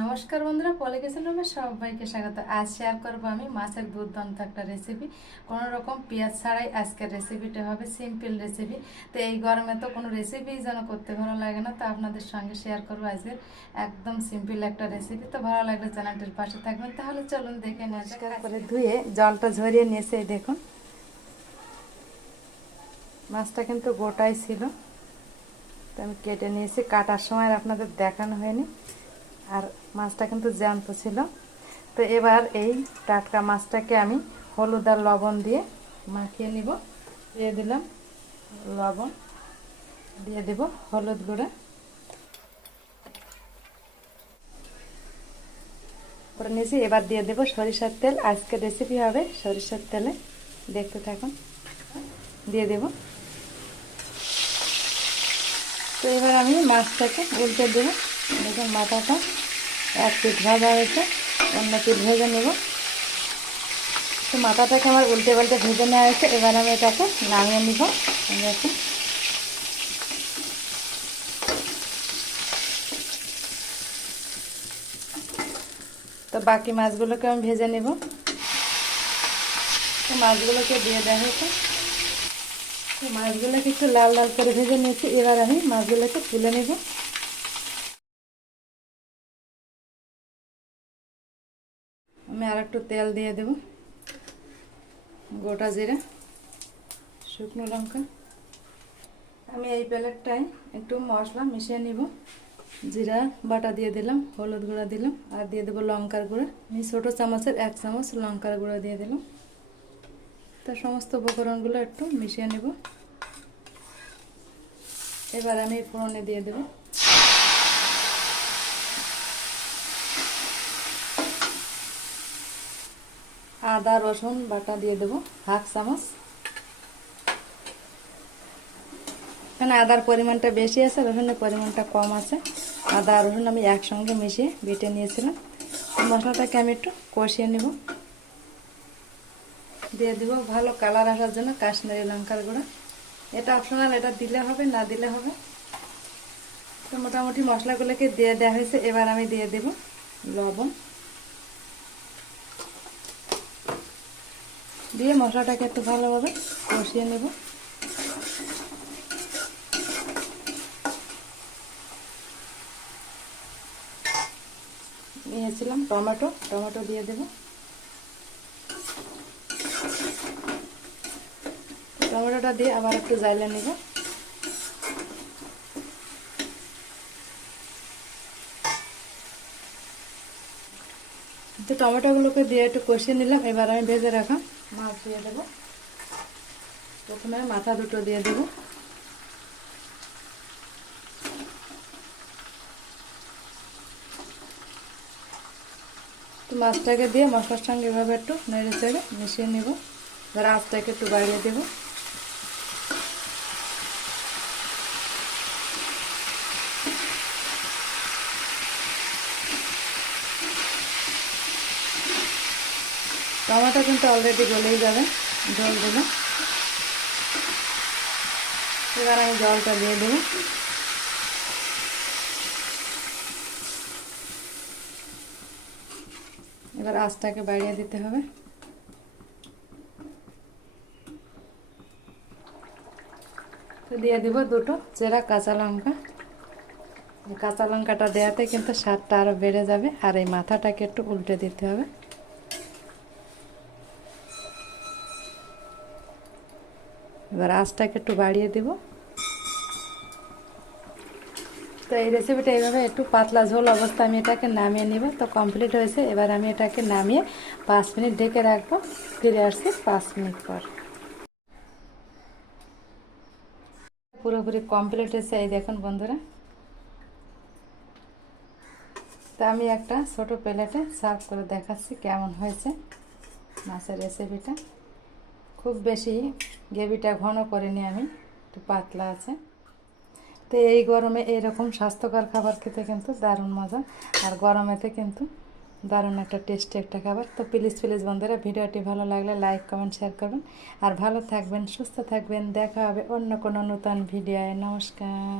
নমস্কার বন্ধুরা পলিকেশন রুমে সবাইকে স্বাগত। আজ শেয়ার করব আমি মাছের দুর্দান্ত একটা রেসিপি কোনো রকম পেঁয়াজ ছাড়াই আজকের রেসিপিটা হবে সিম্পল রেসিপি তো এই গরমে তো কোনো রেসিপি যেন করতে ভালো লাগে না তো আপনাদের সঙ্গে শেয়ার করব আজকে একদম সিম্পল একটা রেসিপি তো ভালো লাগলে চ্যানেলটির পাশে থাকবেন। তাহলে চলুন দেখে যাক করে ধুয়ে জলটা ঝরিয়ে নিয়েছে দেখুন। মাছটা কিন্তু গোটাই ছিল। তো আমি কেটে নিয়েছি কাটার সময় আপনাদের দেখানো হয়নি। আর মাছটা কিন্তু জ্যান্ত ছিল। তো এবার এই টাটকা মাছটাকে আমি হলুদ আর লবণ দিয়ে মাখিয়ে নিব। দিয়ে দিলাম লবণ। দিয়ে দেব হলুদ গুঁড়া। করে নিয়েছি, এবার দিয়ে দেব সরিষার তেল। আজকে রেসিপি হবে সরিষার তেলে। দেখতে থাকুন। দিয়ে দেব। তো এবার আমি মাছটাকে উল্টে দেবো। দেখুন মাথাটা এক পিঠ ভাজা হয়েছে, অন্য পিঠ ভেজে নেব। তো মাথাটাকে আমার উল্টে পাল্টে ভেজে নেওয়া হয়েছে, এবার আমি এটাকে নামিয়ে নিব। তো বাকি মাছগুলোকে আমি ভেজে নেব। তো মাছগুলোকে দিয়ে দেওয়া হয়েছে। মাছগুলোকে একটু লাল লাল করে ভেজে নিয়েছি, এবার আমি মাছগুলোকে তুলে নেব। আমি আর একটু তেল দিয়ে দেব। গোটা জিরা, শুকনো লঙ্কা। আমি এই প্লেটটায় একটু মশলা মিশিয়ে নিব। জিরা বাটা দিয়ে দিলাম, হলুদ গুঁড়া দিলাম, আর দিয়ে দেবো লঙ্কার গুঁড়া। আমি ছোটো চামচের এক চামচ লঙ্কার গুঁড়া দিয়ে দিলাম। তো সমস্ত উপকরণগুলো একটু মিশিয়ে নেব। এবার আমি ফোড়নে দিয়ে দেবো। আদা, রসুন বাটা দিয়ে দেবো, হাফ চামচ। এখানে আদার পরিমাণটা বেশি আছে, রসুনের পরিমাণটা কম আছে। আদা রসুন আমি একসঙ্গে মিশিয়ে বেটে নিয়েছিলাম। মশলাটাকে আমি একটু কষিয়ে নেব। দিয়ে দেবো ভালো কালার আসার জন্য কাশ্মীরি লঙ্কার গুঁড়া। এটা অপশনাল এটা দিলে হবে, না দিলে হবে। তো মোটামুটি মশলাগুলোকে দিয়ে দেওয়া হয়েছে, এবার আমি দিয়ে দেব লবণ। দিয়ে মশলাটাকে একটু ভালোভাবে কষিয়ে নেব। নিয়েছিলাম টমেটো টমেটো দিয়ে দেব। টমেটোটা দিয়ে আবার একটু জাইলে নেব। তো টমেটোগুলোকে দিয়ে একটু কষিয়ে নিলাম, এবার আমি ভেজে রাখা মাছ দিয়ে দেবো। প্রথমে মাথা দুটো দিয়ে দেব। তো মাছটাকে দিয়ে মশলার সঙ্গে এভাবে একটু নেড়ে চেড়ে মিশিয়ে নেব। আঁচটাকে একটু বাইরে দেব। টমেটো কিন্তু অলরেডি গলেই যাবে জল দেবো এবার আমি জলটা দিয়ে দেবো। এবার আঁচটাকে বাড়িয়ে দিতে হবে। তো দিয়ে দিব দুটো চেরা কাঁচা লঙ্কা। কাঁচা লঙ্কাটা দেওয়াতে কিন্তু স্বাদটা আরও বেড়ে যাবে, আর এই মাথাটাকে একটু উল্টে দিতে হবে। এবার আঁচটাকে একটু বাড়িয়ে দেব। তো এই রেসিপিটা এইভাবে একটু পাতলা ঝোল অবস্থা আমি এটাকে নামিয়ে নিব। তো কমপ্লিট হয়েছে। এবার আমি এটাকে নামিয়ে পাঁচ মিনিট ঢেকে রাখব। ফিরে আসছি পাঁচ মিনিট পর। পুরোপুরি কমপ্লিট হয়েছে। এই দেখুন বন্ধুরা। তো আমি একটা ছোট প্লেটে সার্ভ করে দেখাচ্ছি কেমন হয়েছে মাছের রেসিপিটা খুব বেশি গ্রেভিটা ঘন করে করিনি আমি একটু পাতলা আছে। তো এই গরমে এইরকম স্বাস্থ্যকর খাবার খেতে কিন্তু দারুণ মজা। আর গরমেতে কিন্তু দারুণ একটা টেস্টি একটা খাবার। তো প্লিজ প্লিজ বন্ধুরা, ভিডিওটি ভালো লাগলে লাইক কমেন্ট শেয়ার করবেন। আর ভালো থাকবেন, সুস্থ থাকবেন। দেখা হবে অন্য কোনো নতুন ভিডিওয় নমস্কার।